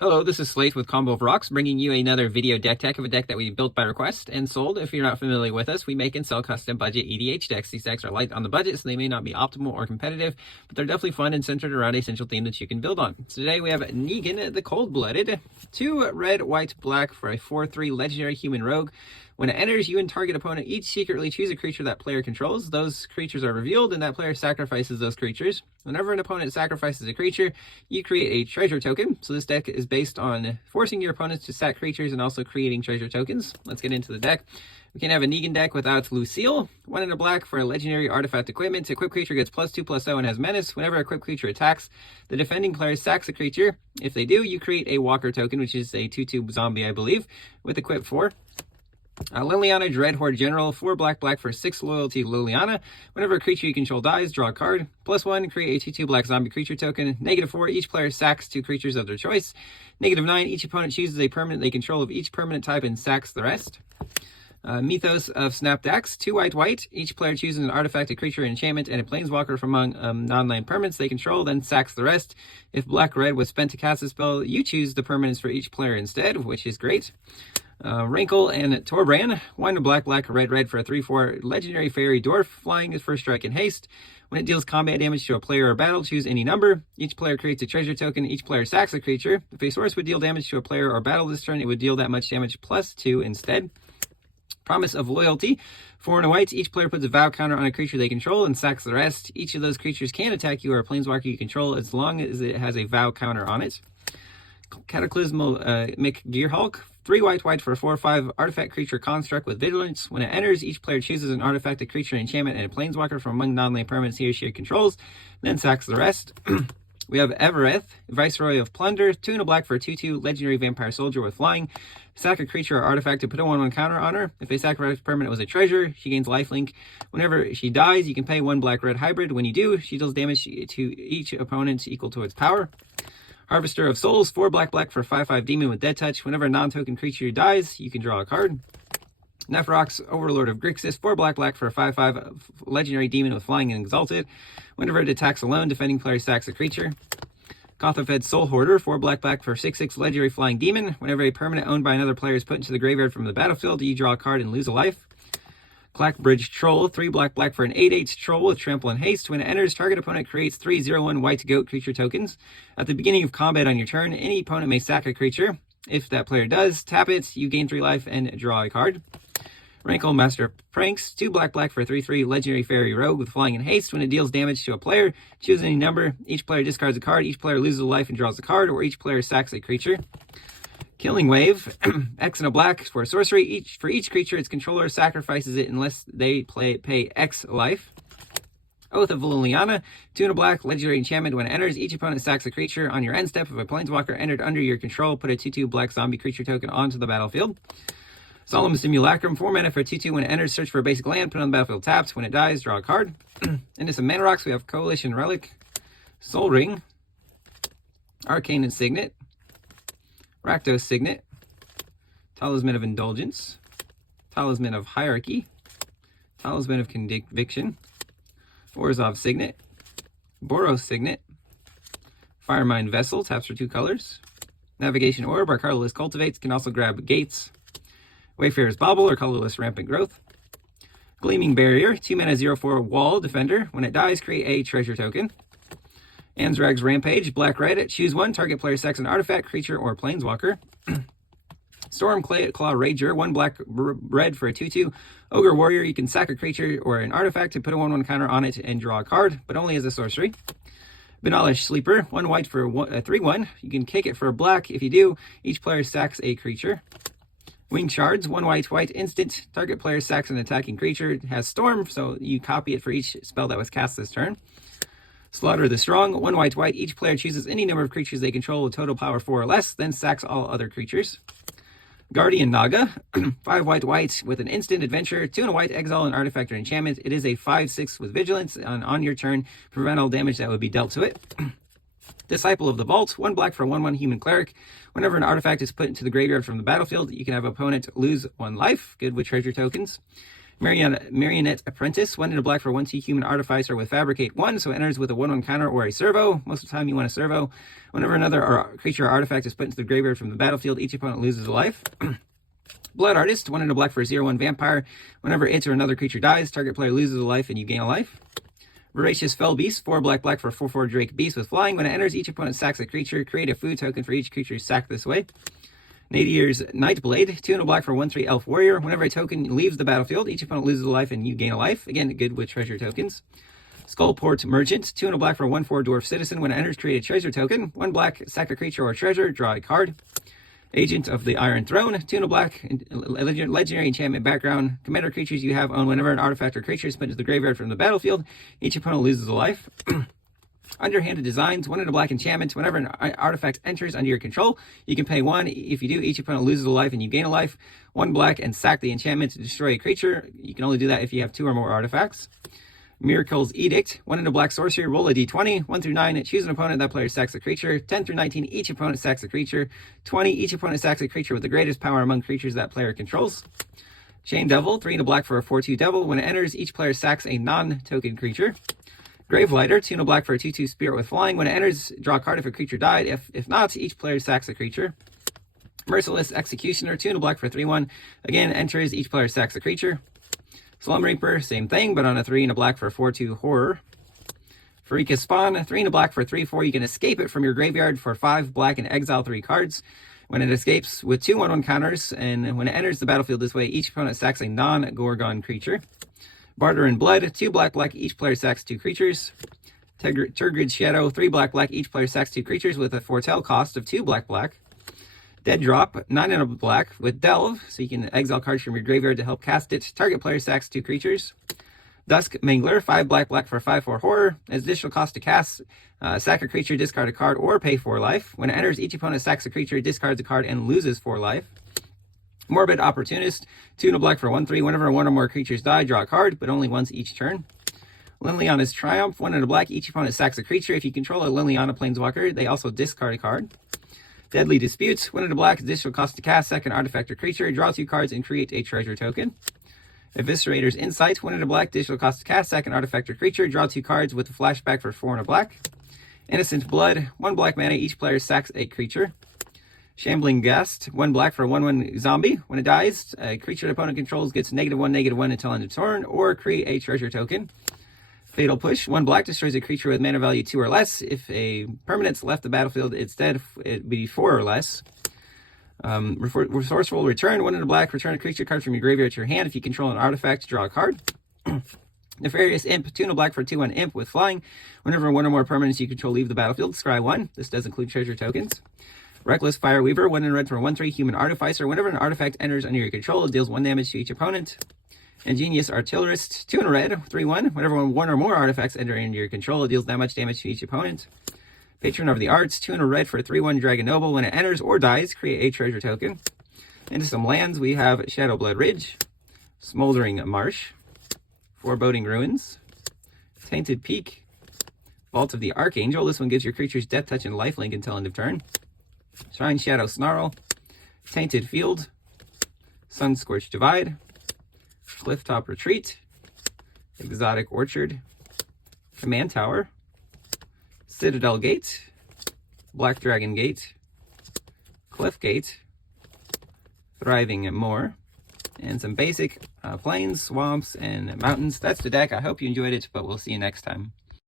Hello, this is Slate with Combo of Rocks, bringing you another video deck tech of a deck that we built by request and sold. If you're not familiar with us, we make and sell custom budget EDH decks. These decks are light on the budget, so they may not be optimal or competitive, but they're definitely fun and centered around a central theme that you can build on. So today we have Negan, the Cold-Blooded, 2 red, white, black for a 4/3 legendary human rogue. When it enters, you and target opponent each secretly choose a creature that player controls. Those creatures are revealed, and that player sacrifices those creatures. Whenever an opponent sacrifices a creature, you create a treasure token. So this deck is based on forcing your opponents to sack creatures and also creating treasure tokens. Let's get into the deck. We can have a Negan deck without Lucille. 1 and a black for a legendary artifact equipment. Equipped creature gets +2/+0 and has menace. Whenever a equipped creature attacks, the defending player sacks a creature. If they do, you create a walker token, which is a 2/2 zombie, I believe, with equip 4. Liliana, Dread Horde General, 4 black for 6 loyalty Liliana. Whenever a creature you control dies, draw a card. +1, create a 2/2 black zombie creature token. -4, each player sacks 2 creatures of their choice. -9, each opponent chooses a permanent they control of each permanent type and sacks the rest. Mythos of Snapdax, 2 white. Each player chooses an artifact, a creature, an enchantment, and a planeswalker from among non-land permanents they control, then sacks the rest. If black-red was spent to cast a spell, you choose the permanents for each player instead, which is great. Wrinkle and Torbrand, 1 black, red for a 3/4 legendary fairy dwarf, flying is first strike and haste. When it deals combat damage to a player or battle, choose any number. Each player creates a treasure token. Each player sacks a creature. If a source would deal damage to a player or battle this turn, it would deal that much damage +2 instead. Promise of Loyalty, 4 and a white. Each player puts a vow counter on a creature they control and sacks the rest. Each of those creatures can attack you or a planeswalker you control as long as it has a vow counter on it. Cataclysmal Gearhulk, 3 white for a 4/5 artifact creature construct with vigilance. When it enters, each player chooses an artifact, a creature, an enchantment, and a planeswalker from among non-land permanents he or she controls, then sacks the rest. We have Evereth, Viceroy of Plunder, 2 and a black for a 2/2 legendary vampire soldier with flying. Sack a creature or artifact to put a 1/1 counter on her. If a sacrificed permanent was a treasure, she gains lifelink. Whenever she dies, you can pay 1 black-red hybrid. When you do, she deals damage to each opponent equal to its power. Harvester of Souls, 4 black for a 5/5 demon with dead touch. Whenever a non-token creature dies, you can draw a card. Nephrox, Overlord of Grixis, 4 black for a 5/5 legendary demon with flying and exalted. Whenever it attacks alone, defending player sacks a creature. Gothafed Soul Hoarder, 4 black for a 6/6 legendary flying demon. Whenever a permanent owned by another player is put into the graveyard from the battlefield, you draw a card and lose a life. Clackbridge Troll, 3 black for an 8/8 troll with trample and haste. When it enters, target opponent creates 3 0/1 white goat creature tokens. At the beginning of combat on your turn, any opponent may sack a creature. If that player does, tap it, you gain 3 life and draw a card. Rankle Master of Pranks, 2 black for a 3/3 legendary fairy rogue with flying and haste. When it deals damage to a player, choose any number. Each player discards a card, each player loses a life and draws a card, or each player sacks a creature. Killing Wave, X and a black for a sorcery. For each creature, its controller sacrifices it unless they pay X life. Oath of Liliana, 2 and a black, legendary enchantment. When it enters, each opponent sacks a creature. On your end step, if a planeswalker entered under your control, put a 2/2 black zombie creature token onto the battlefield. Solemn Simulacrum, 4 mana for a 2/2. When it enters, search for a basic land, put it on the battlefield tapped. When it dies, draw a card. Into some mana rocks, we have Coalition Relic, Soul Ring, Arcane and Signet, Rakdos Signet, Talisman of Indulgence, Talisman of Hierarchy, Talisman of Conviction, Orzhov Signet, Boros Signet, Firemind Vessel, taps for 2 colors, Navigation Orb, our colorless cultivates, can also grab Gates, Wayfarer's Bauble, or colorless Rampant Growth, Gleaming Barrier, 2 mana 0/4 Wall Defender. When it dies, create a treasure token. Anzrag's Rampage, black-red, choose 1, target player sacks an artifact, creature, or planeswalker. Stormclaw Rager, 1 red for a 2/2 Ogre Warrior. You can sack a creature or an artifact to put a 1/1 counter on it and draw a card, but only as a sorcery. Banalish Sleeper, 1 white for a 3/1. You can kick it for a black. If you do, each player sacks a creature. Wing Shards, 1 white instant. Target player sacks an attacking creature. It has Storm, so you copy it for each spell that was cast this turn. Slaughter the Strong, 1 white. Each player chooses any number of creatures they control with total power 4 or less, then sacks all other creatures. Guardian Naga, 5 white with an instant adventure, 2 and a white, exile an artifact or enchantment. It is a 5/6 with vigilance, and on your turn, prevent all damage that would be dealt to it. Disciple of the Vault, 1 black for a 1/1 human cleric. Whenever an artifact is put into the graveyard from the battlefield, you can have opponent lose 1 life. Good with treasure tokens. Marionette Apprentice, 1 in a black for 1/2 human artificer with Fabricate 1, so it enters with a 1/1 counter or a servo. Most of the time you want a servo. Whenever another creature or artifact is put into the graveyard from the battlefield, each opponent loses a life. Blood Artist, 1 in a black for a 0/1 vampire. Whenever it or another creature dies, target player loses a life and you gain a life. Voracious Fell Beast, 4 black for 4/4 Drake Beast with flying. When it enters, each opponent sacks a creature. Create a food token for each creature sacked this way. Nadier's Nightblade, 2 in a black for 1/3 Elf Warrior. Whenever a token leaves the battlefield, each opponent loses a life and you gain a life. Again, good with treasure tokens. Skullport Merchant, 2 in a black for 1/4 Dwarf Citizen. When it enters, create a treasure token. 1 black, sack a creature or treasure, draw a card. Agent of the Iron Throne, 2 in a black, legendary enchantment background. Commander creatures you have own whenever an artifact or creature is put into the graveyard from the battlefield, each opponent loses a life. Underhanded Designs, 1 in a black enchantment. Whenever an artifact enters under your control, you can pay 1. If you do, each opponent loses a life and you gain a life. 1 black and sack the enchantment to destroy a creature. You can only do that if you have 2 or more artifacts. Miracle's Edict, 1 in a black sorcery. Roll a d20, 1 through 9. Choose an opponent. That player sacks a creature. 10 through 19, each opponent sacks a creature. 20, each opponent sacks a creature with the greatest power among creatures that player controls. Chain Devil, 3 in a black for a 4/2 devil. When it enters, each player sacks a non-token creature. Gravelighter, 2 in a black for a 2/2 spirit with flying. When it enters, draw a card if a creature died. If not, each player sacks a creature. Merciless Executioner, 2 in a black for 3/1. Again, enters, each player sacks a creature. Slum Reaper, same thing, but on a 3 in a black for a 4/2 horror. Farika's Spawn, 3 in a black for 3/4. You can escape it from your graveyard for 5 black and exile 3 cards. When it escapes with 2 1/1 counters, and when it enters the battlefield this way, each opponent sacks a non-Gorgon creature. Barter in Blood, 2 black, each player sacks 2 creatures. Turgid Shadow, 3 black, each player sacks 2 creatures with a foretell cost of 2 black. Dead Drop, 9 in a black with Delve, so you can exile cards from your graveyard to help cast it. Target player sacks 2 creatures. Dusk Mangler, 5 black for a 5/4 horror. As additional cost to cast, sack a creature, discard a card, or pay 4 life. When it enters, each opponent sacks a creature, discards a card, and loses 4 life. Morbid Opportunist, 2 in a black for 1/3. Whenever 1 or more creatures die, draw a card, but only once each turn. Liliana's Triumph, 1 in a black. Each opponent sacks a creature. If you control a Liliana Planeswalker, they also discard a card. Deadly Disputes, 1 in a black. Additional cost to cast, sack an artifact or creature, draw 2 cards, and create a treasure token. Eviscerator's Insight, 1 in a black. Additional cost to cast, sack an artifact or creature, draw 2 cards with a flashback for 4 in a black. Innocent Blood, 1 black mana. Each player sacks a creature. Shambling Ghast, 1 black for a 1/1 zombie. When it dies, a creature the opponent controls gets -1/-1 until end of turn, or create a treasure token. Fatal Push, 1 black destroys a creature with mana value 2 or less. If a permanent's left the battlefield, instead it'd be 4 or less. Resourceful Return, 1 in a black. Return a creature card from your graveyard to your hand. If you control an artifact, draw a card. Nefarious Imp, 2 in a black for a 2/1 imp with flying. Whenever 1 or more permanents you control leave the battlefield, scry 1. This does include treasure tokens. Reckless Fireweaver, 1 in red for a 1/3 human artificer. Whenever an artifact enters under your control, it deals 1 damage to each opponent. Ingenious Artillerist, 2 in a red, 3/1. Whenever 1 or more artifacts enter into your control, it deals that much damage to each opponent. Patron of the Arts, 2 in a red for a 3/1 Dragon Noble. When it enters or dies, create a treasure token. Into some lands, we have Shadowblood Ridge, Smoldering Marsh, Foreboding Ruins, Tainted Peak, Vault of the Archangel. This one gives your creatures Death Touch and Lifelink until end of turn. Shrine Shadow Snarl, Tainted Field, Sunscorched Divide, Clifftop Retreat, Exotic Orchard, Command Tower, Citadel Gate, Black Dragon Gate, Cliff Gate, Thriving Moor, and some basic plains, swamps, and mountains. That's the deck. I hope you enjoyed it, but we'll see you next time.